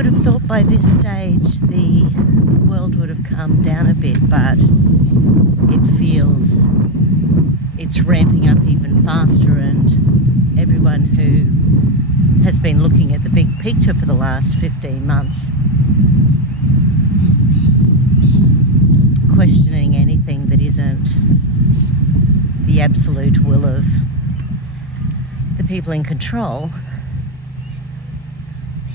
would have thought by this stage the world would have calmed down a bit, but it feels it's ramping up even faster, and everyone who has been looking at the big picture for the last 15 months, questioning anything that isn't the absolute will of the people in control,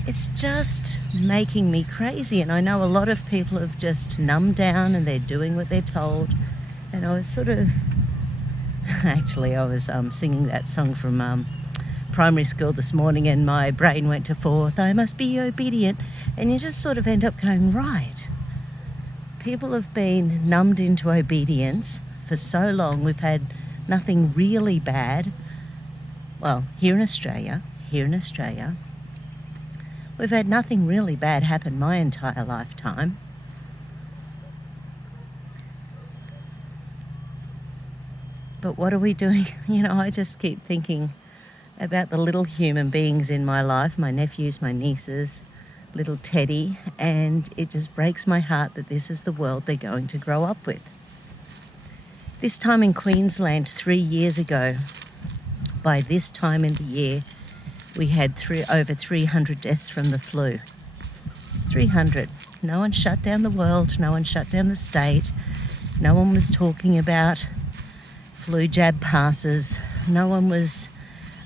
it's just making me crazy. And I know a lot of people have just numbed down and they're doing what they're told. And I was sort of, actually I was singing that song from primary school this morning, and my brain went to forth, I must be obedient. And you just sort of end up going, right, people have been numbed into obedience for so long. We've had nothing really bad. Well, here in Australia, we've had nothing really bad happen my entire lifetime. But what are we doing? You know, I just keep thinking about the little human beings in my life, my nephews, my nieces, little Teddy, and it just breaks my heart that this is the world they're going to grow up with. This time in Queensland 3 years ago, by this time in the year, we had over 300 deaths from the flu. 300. No one shut down the world, no one shut down the state, no one was talking about flu jab passes, no one was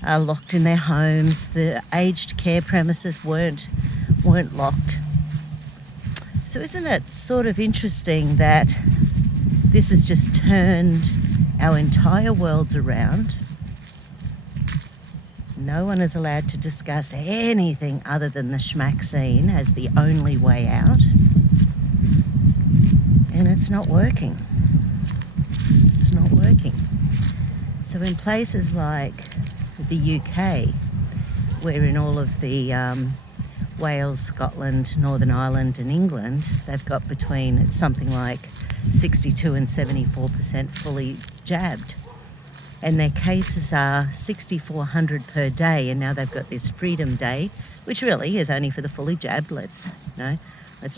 locked in their homes, the aged care premises weren't locked. So isn't it sort of interesting that this has just turned our entire worlds around? No one is allowed to discuss anything other than the schmack-scene as the only way out. And it's not working. It's not working. So in places like the UK, where in all of the Wales, Scotland, Northern Ireland and England, they've got between, it's something like 62 and 74% fully jabbed. And their cases are 6,400 per day, and now they've got this Freedom Day, which really is only for the fully jabbed. Let's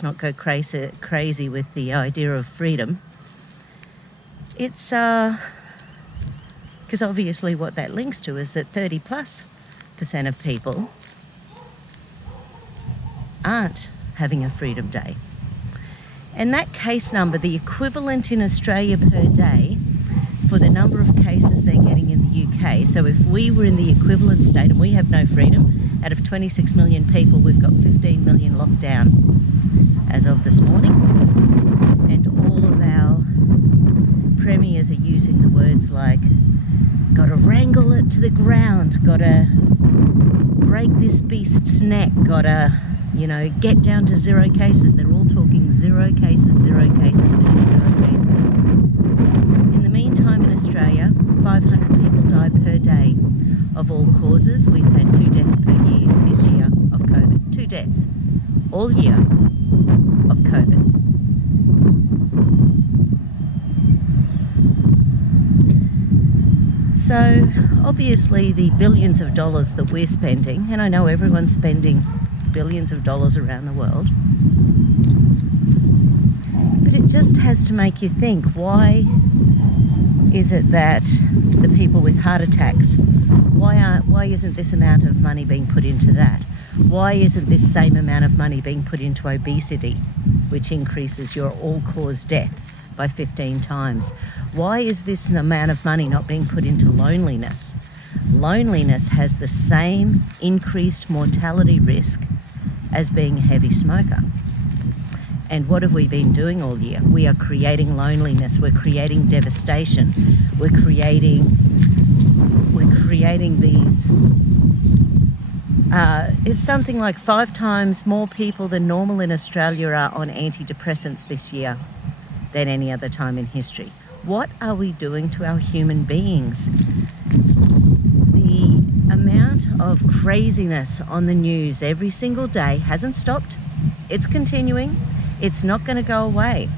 not go crazy with the idea of freedom. It's because obviously what that links to is that 30+% of people aren't having a Freedom Day. And that case number, the equivalent in Australia per day for the number of cases they're getting in the UK. So if we were in the equivalent state and we have no freedom, out of 26 million people, we've got 15 million locked down as of this morning. And all of our premiers are using the words like, gotta wrangle it to the ground, gotta break this beast's neck, gotta, get down to 0 cases. They're all talking 0 cases, 0 cases, 0 cases. In the meantime, in Australia, 500 people die per day of all causes. We've had 2 deaths per year this year of COVID. 2 deaths all year of COVID. So obviously the billions of dollars that we're spending, and I know everyone's spending billions of dollars around the world, but it just has to make you think, why is it that the people with heart attacks, why isn't this amount of money being put into that? Why isn't this same amount of money being put into obesity, which increases your all-cause death by 15 times? Why is this amount of money not being put into loneliness? Loneliness has the same increased mortality risk as being a heavy smoker. And what have we been doing all year? We are creating loneliness, we're creating devastation, we're creating these, it's something like 5 times more people than normal in Australia are on antidepressants this year than any other time in history. What are we doing to our human beings? The amount of craziness on the news every single day hasn't stopped. It's continuing. It's not going to go away.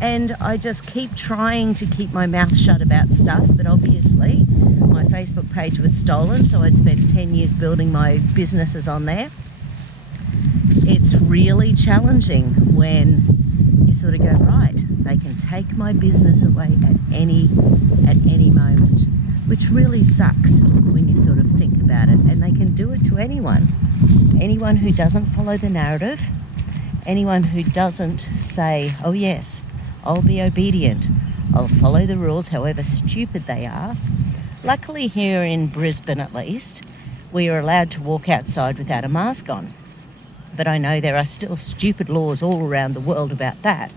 And I just keep trying to keep my mouth shut about stuff, but obviously my Facebook page was stolen, so I'd spent 10 years building my businesses on there. It it's really challenging when you sort of go, right, they can take my business away at any moment, which really sucks when you sort of think about it. And they can do it to anyone who doesn't follow the narrative, anyone who doesn't say, oh yes, I'll be obedient, I'll follow the rules, however stupid they are. Luckily here in Brisbane at least, we are allowed to walk outside without a mask on. But I know there are still stupid laws all around the world about that.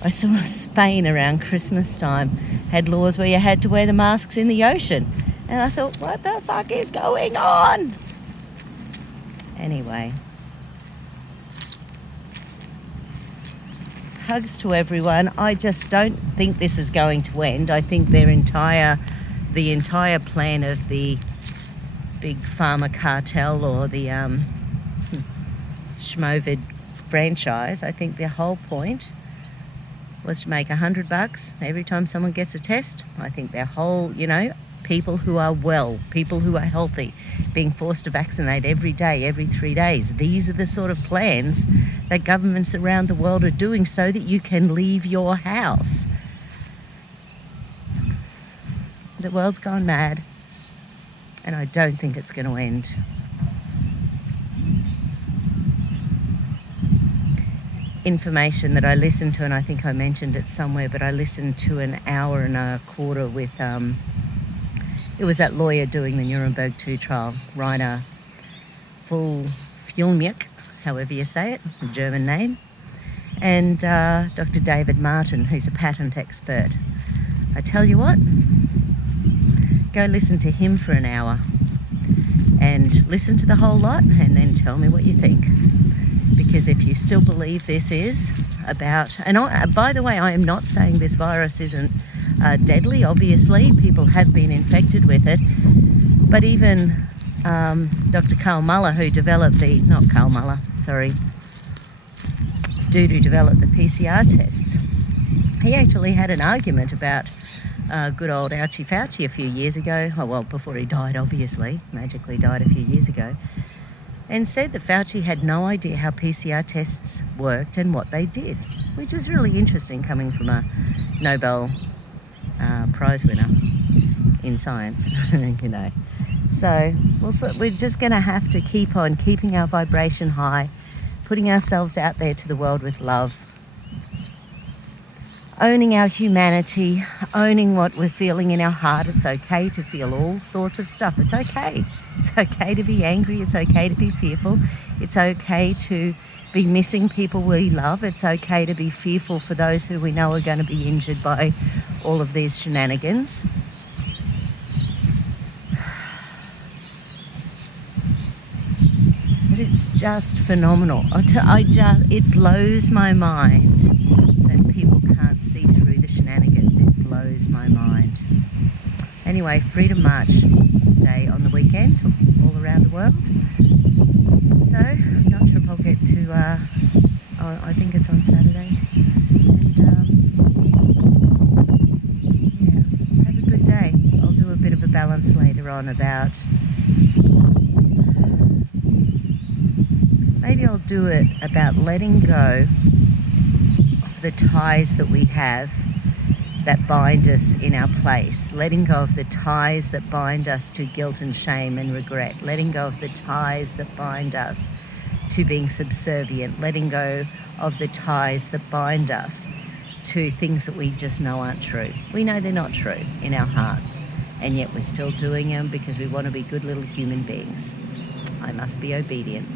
I saw Spain around Christmas time had laws where you had to wear the masks in the ocean. And I thought, what the fuck is going on? Anyway. Hugs to everyone. I just don't think this is going to end. I think the entire plan of the big pharma cartel or the schmovid franchise, I think their whole point was to make $100 every time someone gets a test. I think their whole, people who are well, people who are healthy, being forced to vaccinate every day, every 3 days. These are the sort of plans that governments around the world are doing so that you can leave your house. The world's gone mad, and I don't think it's going to end. Information that I listened to, and I think I mentioned it somewhere, but I listened to an hour and a quarter with, it was that lawyer doing the Nuremberg 2 trial, Rainer Fulmich, however you say it, a German name, and Dr. David Martin, who's a patent expert. I tell you what, go listen to him for an hour and listen to the whole lot and then tell me what you think. Because if you still believe this is about, and by the way, I am not saying this virus isn't deadly. Obviously, people have been infected with it. But even Dr. Carl Muller, who developed who developed the PCR tests, he actually had an argument about good old Ouchie Fauci a few years ago. Oh, well, before he died, obviously, magically died a few years ago. And said that Fauci had no idea how PCR tests worked and what they did, which is really interesting coming from a Nobel Prize winner in science, So we're just going to have to keep on keeping our vibration high, putting ourselves out there to the world with love, owning our humanity, owning what we're feeling in our heart. It's okay to feel all sorts of stuff. It's okay. It's okay to be angry. It's okay to be fearful. It's okay to be missing people we love. It's okay to be fearful for those who we know are going to be injured by all of these shenanigans. But it's just phenomenal. It blows my mind that people can't see through the shenanigans. It blows my mind. Anyway, Freedom March Day on the weekend all around the world. So, I'm not sure if I'll get to, I think it's on Saturday. And, have a good day. I'll do a bit of a balance later on about, maybe I'll do it about letting go of the ties that we have that bind us in our place, letting go of the ties that bind us to guilt and shame and regret, letting go of the ties that bind us to being subservient, letting go of the ties that bind us to things that we just know aren't true. We know they're not true in our hearts, and yet we're still doing them because we want to be good little human beings. I must be obedient.